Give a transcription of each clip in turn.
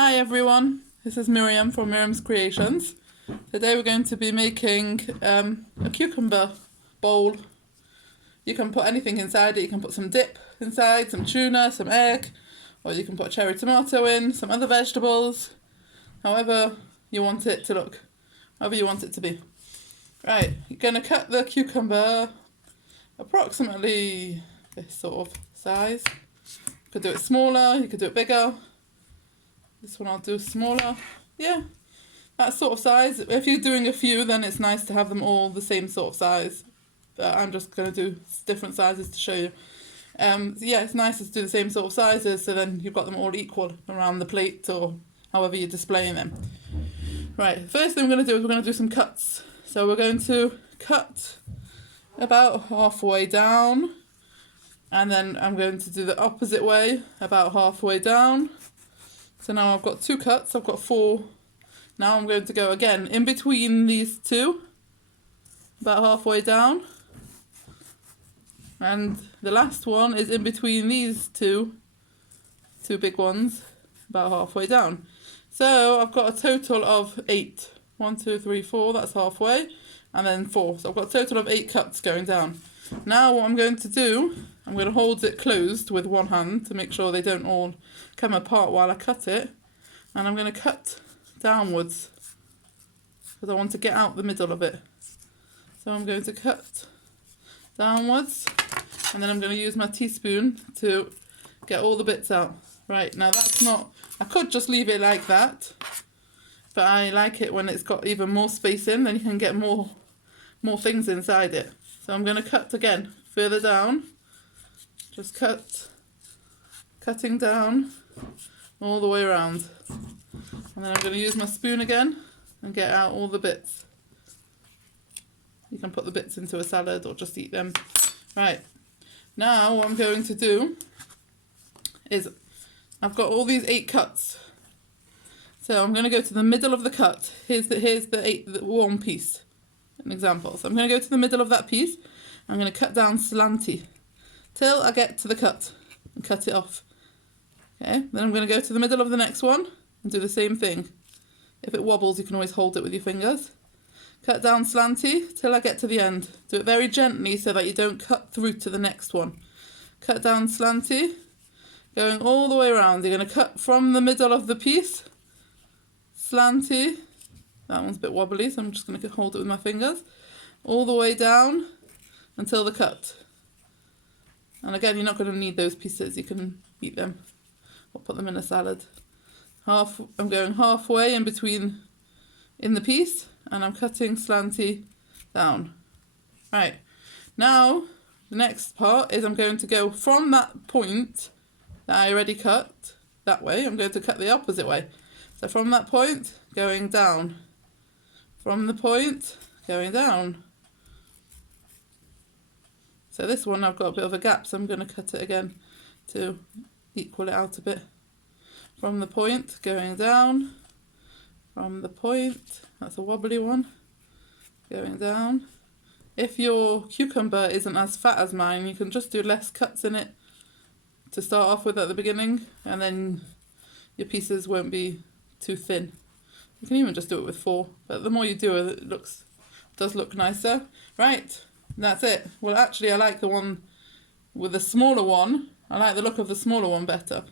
Hi everyone, this is Miriam from Miriam's Creations. Today we're going to be making a cucumber bowl. You can put anything inside it. You can put some dip inside, some tuna, some egg, or you can put cherry tomato in, some other vegetables, however you want it to look, however you want it to be. Right, you're going to cut the cucumber approximately this sort of size. You could do it smaller, you could do it bigger. This one I'll do smaller. Yeah, that sort of size. If you're doing a few, then it's nice to have them all the same sort of size. But I'm just going to do different sizes to show you. Yeah, it's nice to do the same sort of sizes, so then you've got them all equal around the plate or however you're displaying them. Right, first thing we're going to do is we're going to do some cuts. So we're going to cut about halfway down, and then I'm going to do the opposite way, about halfway down. So now I've got 2 cuts, I've got 4. Now I'm going to go again in between these 2, about halfway down. And the last one is in between these two big ones, about halfway down. So I've got a total of 8. 1, 2, 3, 4, that's halfway, and then 4. So I've got a total of 8 cuts going down. Now what I'm going to do, I'm going to hold it closed with one hand to make sure they don't all come apart while I cut it. And I'm going to cut downwards because I want to get out the middle of it. So I'm going to cut downwards, and then I'm going to use my teaspoon to get all the bits out. Right, now that's not, I could just leave it like that, but I like it when it's got even more space in, then you can get more things inside it. So I'm going to cut again, further down, just cutting down all the way around. And then I'm going to use my spoon again and get out all the bits. You can put the bits into a salad or just eat them. Right, now what I'm going to do is, I've got all these 8 cuts. So I'm going to go to the middle of the cut. Here's the one piece. An example. So I'm going to go to the middle of that piece. I'm going to cut down slanty till I get to the cut and cut it off. Okay, then I'm going to go to the middle of the next one and do the same thing. If it wobbles, you can always hold it with your fingers. Cut down slanty till I get to the end. Do it very gently so that you don't cut through to the next one. Cut down slanty, going all the way around. You're going to cut from the middle of the piece, slanty. That one's a bit wobbly, so I'm just going to hold it with my fingers. All the way down until the cut. And again, you're not going to need those pieces. You can eat them or put them in a salad. I'm going halfway in between in the piece, and I'm cutting slanty down. Right, now the next part is I'm going to go from that point that I already cut that way. I'm going to cut the opposite way. So from that point, going down. From the point, going down. So this one I've got a bit of a gap, so I'm going to cut it again to equal it out a bit. From the point, going down. From the point, that's a wobbly one, going down. If your cucumber isn't as fat as mine, you can just do less cuts in it to start off with at the beginning, and then your pieces won't be too thin. You can even just do it with 4, but the more you do it, it does look nicer. Right, that's it. Well, actually, I like the one with the smaller one. I like the look of the smaller one better.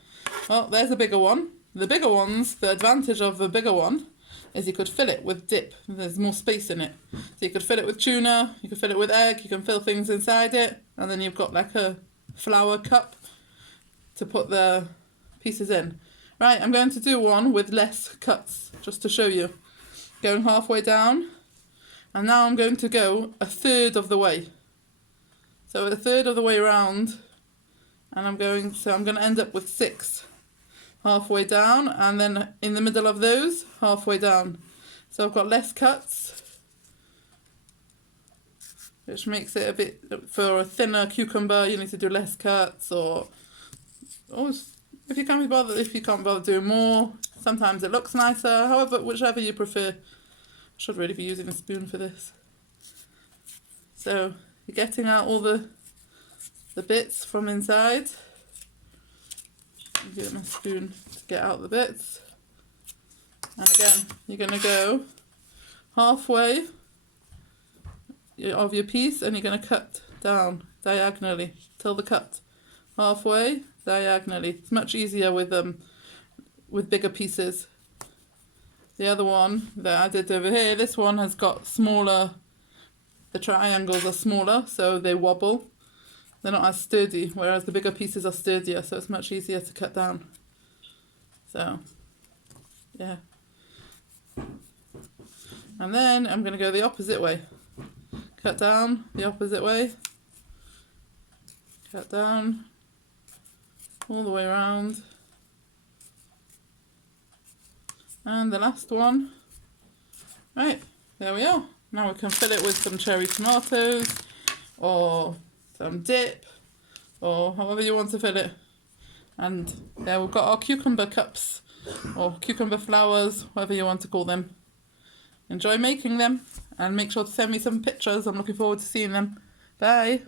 Well, there's a bigger one. The bigger ones, the advantage of the bigger one is you could fill it with dip. There's more space in it. So you could fill it with tuna, you could fill it with egg, you can fill things inside it, and then you've got like a flower cup to put the pieces in. Right, I'm going to do one with less cuts, just to show you. Going halfway down, and now I'm going to go a third of the way. So a third of the way around, and I'm going to end up with 6. Halfway down, and then in the middle of those, halfway down. So I've got less cuts, which makes it a bit, for a thinner cucumber, you need to do less cuts, or if you can't bother doing more, sometimes it looks nicer. However, whichever you prefer. I should really be using a spoon for this. So you're getting out all the bits from inside. Get my spoon to get out the bits. And again, you're going to go halfway of your piece and you're going to cut down diagonally till the cut. Halfway, diagonally. It's much easier with bigger pieces. The other one that I did over here, this one has got smaller, the triangles are smaller, so they wobble. They're not as sturdy, whereas the bigger pieces are sturdier, so it's much easier to cut down. So, yeah. And then I'm going to go the opposite way. Cut down the opposite way. Cut down all the way around. And the last one. Right, there we are. Now we can fill it with some cherry tomatoes or some dip or however you want to fill it. And there we've got our cucumber cups or cucumber flowers, whatever you want to call them. Enjoy making them and make sure to send me some pictures. I'm looking forward to seeing them. Bye.